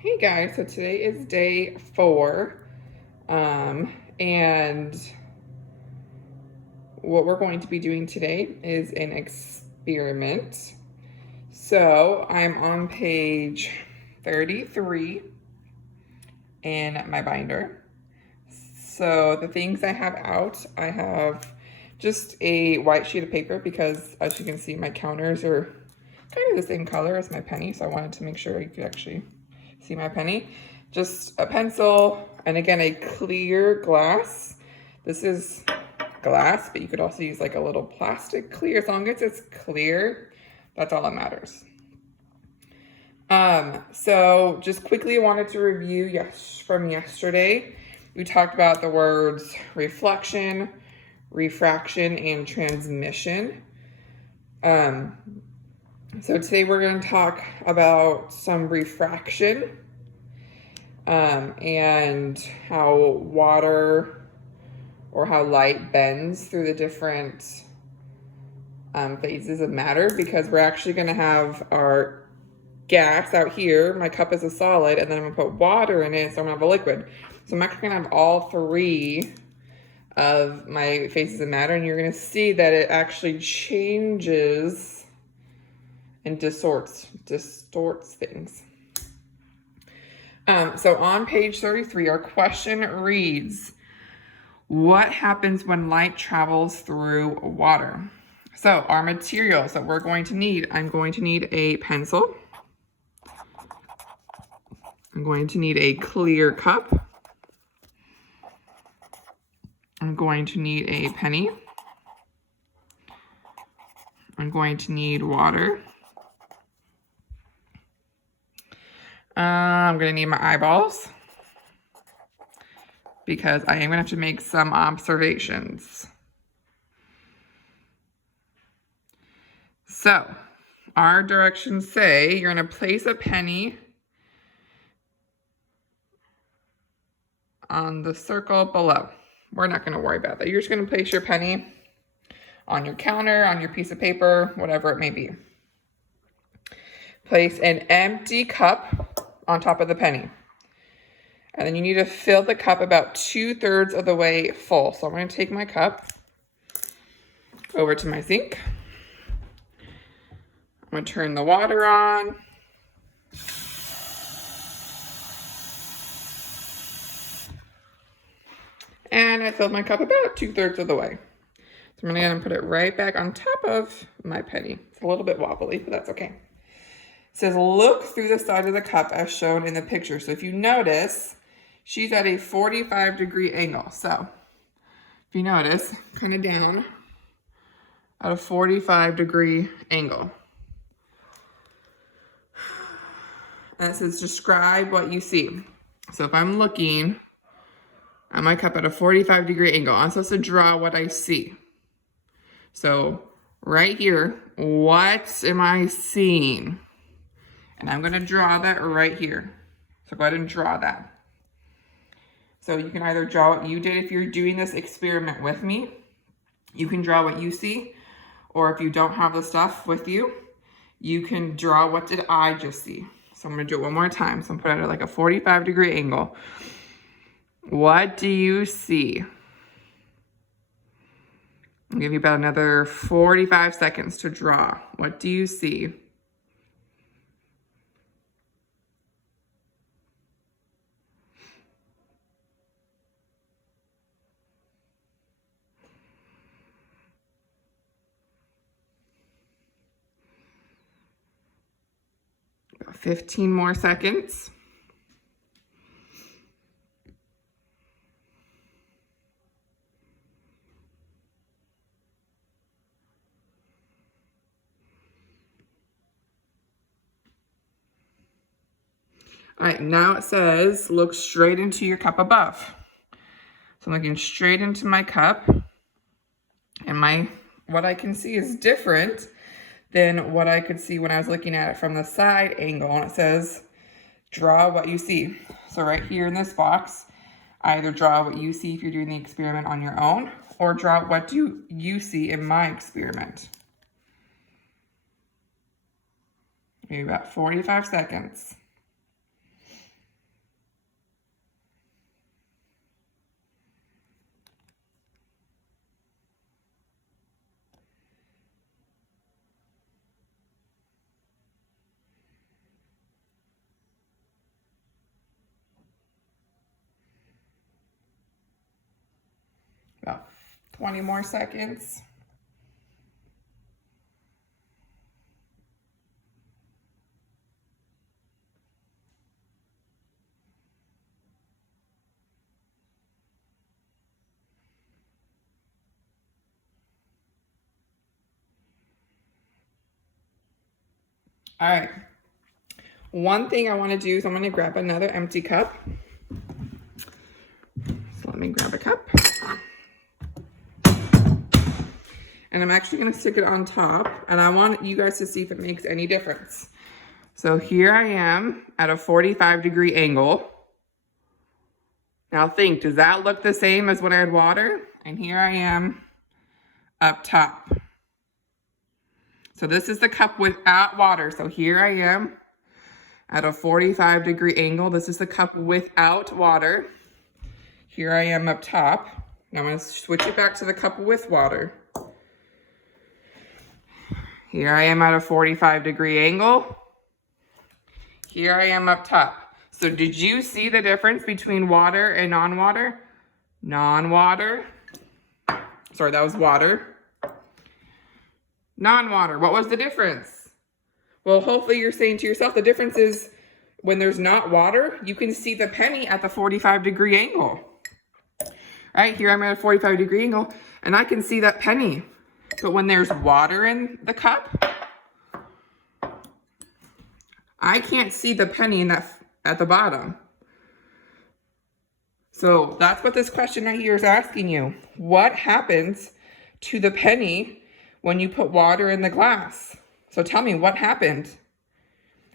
Hey guys, so today is day 4, and what we're going to be doing today is an experiment. So I'm on page 33 in my binder. So the things I have out, I have just a white sheet of paper because as you can see, my counters are kind of the same color as my penny, so I wanted to make sure you could actually see my penny. Just a pencil, and again, a clear glass. This is glass, but you could also use like a little plastic clear. As long as it's clear, that's all that matters. So just quickly wanted to review from yesterday. We talked about the words reflection, refraction, and transmission. So today we're going to talk about some refraction and how water or how light bends through the different phases of matter, because we're actually going to have our gas out here. My cup is a solid, and then I'm going to put water in it, so I'm going to have a liquid. So I'm actually going to have all three of my phases of matter, and you're going to see that it actually changes and distorts things. So on page 33, our question reads, what happens when light travels through water? So our materials that we're going to need, I'm going to need a pencil. I'm going to need a clear cup. I'm going to need a penny. I'm going to need water. I'm going to need my eyeballs because I am going to have to make some observations. So our directions say you're going to place a penny on the circle below. We're not going to worry about that. You're just going to place your penny on your counter, on your piece of paper, whatever it may be. Place an empty cup on top of the penny. And then you need to fill the cup about 2/3 of the way full. So I'm going to take my cup over to my sink. I'm going to turn the water on. And I filled my cup about 2/3 of the way. So I'm going to put it right back on top of my penny. It's a little bit wobbly, but that's okay. It says, look through the side of the cup as shown in the picture. So if you notice, she's at a 45-degree angle. So if you notice, kind of down at a 45-degree angle. And it says, describe what you see. So if I'm looking at my cup at a 45-degree angle, I'm supposed to draw what I see. So right here, what am I seeing? And I'm going to draw that right here. So go ahead and draw that. So you can either draw what you did if you're doing this experiment with me. You can draw what you see. Or if you don't have the stuff with you, you can draw what did I just see. So I'm going to do it one more time. So I'm put it at like a 45-degree angle. What do you see? I'll give you about another 45 seconds to draw. What do you see? About 15 more seconds. All right, now it says, look straight into your cup above. So I'm looking straight into my cup, and what I can see is different than what I could see when I was looking at it from the side angle. And it says, draw what you see. So right here in this box, either draw what you see if you're doing the experiment on your own, or draw what do you see in my experiment. Maybe about 45 seconds. About 20 more seconds. All right. One thing I want to do is I'm going to grab another empty cup. So let me grab a cup. And I'm actually going to stick it on top. And I want you guys to see if it makes any difference. So here I am at a 45-degree angle. Now think, does that look the same as when I had water? And here I am up top. So this is the cup without water. So here I am at a 45-degree angle. This is the cup without water. Here I am up top. Now I'm going to switch it back to the cup with water. Here I am at a 45-degree angle. Here I am up top. So did you see the difference between water and non-water? Non-water. Sorry, that was water. Non-water. What was the difference? Well, hopefully you're saying to yourself, the difference is when there's not water, you can see the penny at the 45-degree angle. Right here, I'm at a 45-degree angle, and I can see that penny. But when there's water in the cup, I can't see the penny in that at the bottom. So that's what this question right here is asking you. What happens to the penny when you put water in the glass? So tell me what happened.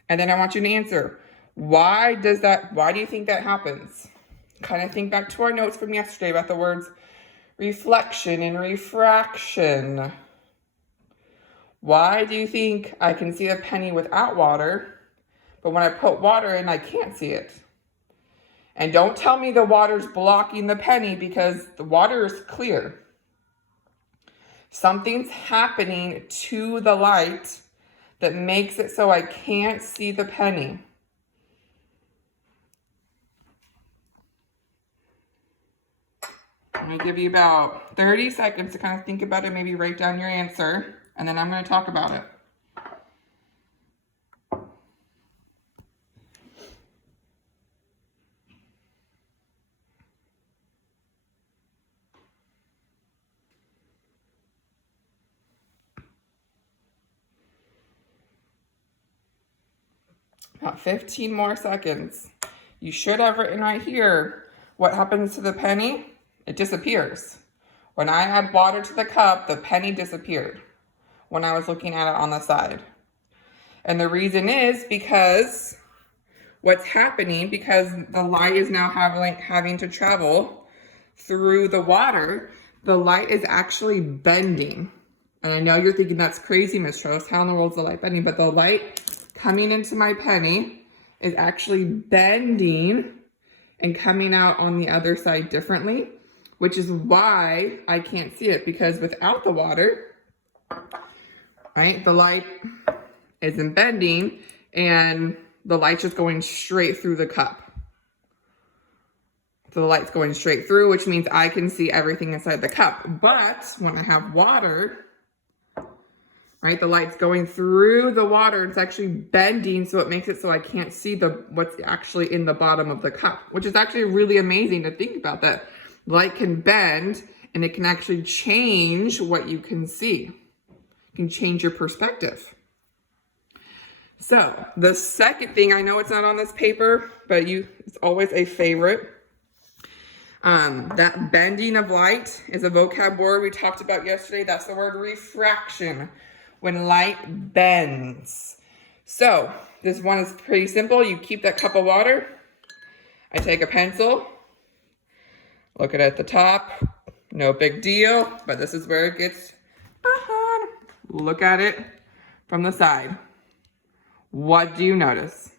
And then I want you to answer, why do you think that happens? Kind of think back to our notes from yesterday about the words reflection and refraction. Why do you think I can see a penny without water, but when I put water in, I can't see it? And don't tell me the water's blocking the penny, because the water is clear. Something's happening to the light that makes it so I can't see the penny. I'm going to give you about 30 seconds to kind of think about it, maybe write down your answer, and then I'm going to talk about it. About 15 more seconds. You should have written right here, what happens to the penny? It disappears. When I add water to the cup, the penny disappeared when I was looking at it on the side. And the reason is because what's happening, because the light is now having to travel through the water, the light is actually bending. And I know you're thinking that's crazy, Miss Rose. How in the world is the light bending? But the light coming into my penny is actually bending and coming out on the other side differently, which is why I can't see it, because without the water, right, the light isn't bending and the light's just going straight through the cup. So the light's going straight through, which means I can see everything inside the cup. But when I have water, right, the light's going through the water. It's actually bending, so it makes it so I can't see what's actually in the bottom of the cup, which is actually really amazing to think about, that light can bend and it can actually change what you can see. It can change your perspective. So the second thing, I know it's not on this paper, but it's always a favorite. That bending of light is a vocab word we talked about yesterday. That's the word refraction, when light bends. So this one is pretty simple. You keep that cup of water. I take a pencil, look at the top, no big deal, but this is where it gets fun. Look at it from the side. What do you notice?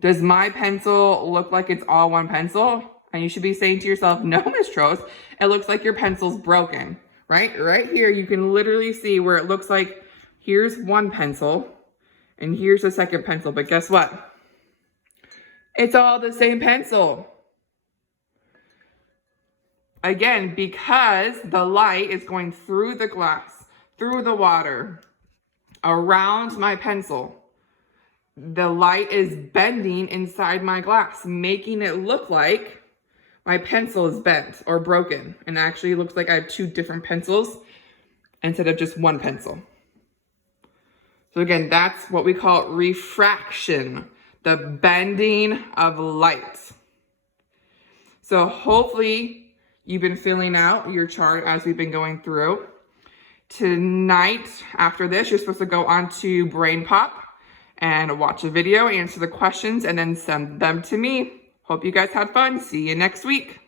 Does my pencil look like it's all one pencil? And you should be saying to yourself, no, Miss Rose, it looks like your pencil's broken, right? Right here, you can literally see where it looks like here's one pencil and here's a second pencil, but guess what? It's all the same pencil. again, because the light is going through the glass, through the water, around my pencil, the light is bending inside my glass, making it look like my pencil is bent or broken. And actually it looks like I have two different pencils instead of just one pencil. So again, that's what we call refraction, the bending of light. So hopefully you've been filling out your chart as we've been going through. Tonight, after this, you're supposed to go on to BrainPop and watch a video, answer the questions, and then send them to me. Hope you guys had fun. See you next week.